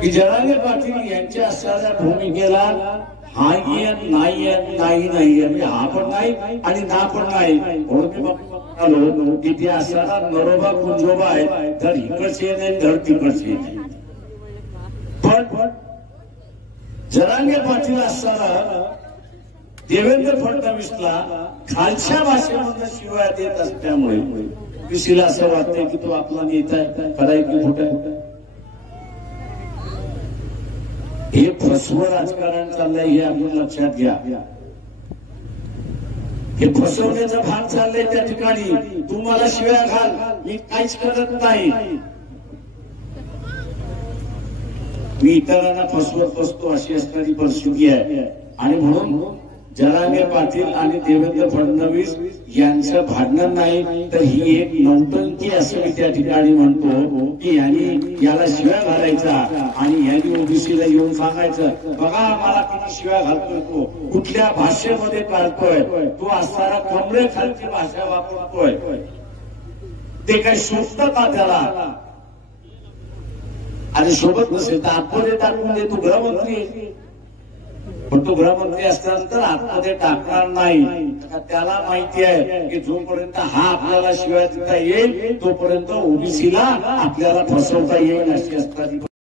की जरांगे पाटील यांच्या असणाऱ्या भूमिकेला हा नाही म्हणजे हा पण नाही आणि ना पण नाही म्हणून तिथे असणारा नरोबा कुंजोबा आहे तर इकडचे नाही तर तिकडचे नाही. पण जरांगे पाटील असताना देवेंद्र फडणवीसला खालच्या भाषेमधून शिवाय देत असल्यामुळे पिसीला असं वाटतंय की तो आपला नेता आहे खराय की खोट आहे. हे फसवं राजकारण चाललंय हे आपण लक्षात घ्या. हे फसवण्याचा भाग चाललंय त्या ठिकाणी. तुम्हाला शिव्या घाल मी काहीच करत नाही. मी इतरांना फसवत असतो अशी असणारी परिस्थिती आहे. आणि म्हणून जरांगे पाटील आणि देवेंद्र फडणवीस यांचं भांडण नाही तर ही एक नौटंकी असं मी त्या ठिकाणी म्हणतो की यांनी याला शिव्या घालायचा आणि यांनी ओबीसीला येऊन सांगायचं बघा मला किती शिव्या घालतोय तो कुठल्या भाषेमध्ये काढतोय तो असणारा कमरे खालची भाषा वापरतोय ते काही शोधतं का त्याला. आणि सोबत नसेल तर आतमध्ये टाकून दे. तो गृहमंत्री पण तो गृहमंत्री असल्यानंतर आतमध्ये टाकणार नाही. त्याला माहिती आहे की जोपर्यंत हा आपल्याला शिवाय देता येईल तोपर्यंत ओबीसीला आपल्याला फसवता येईल अशी असणारी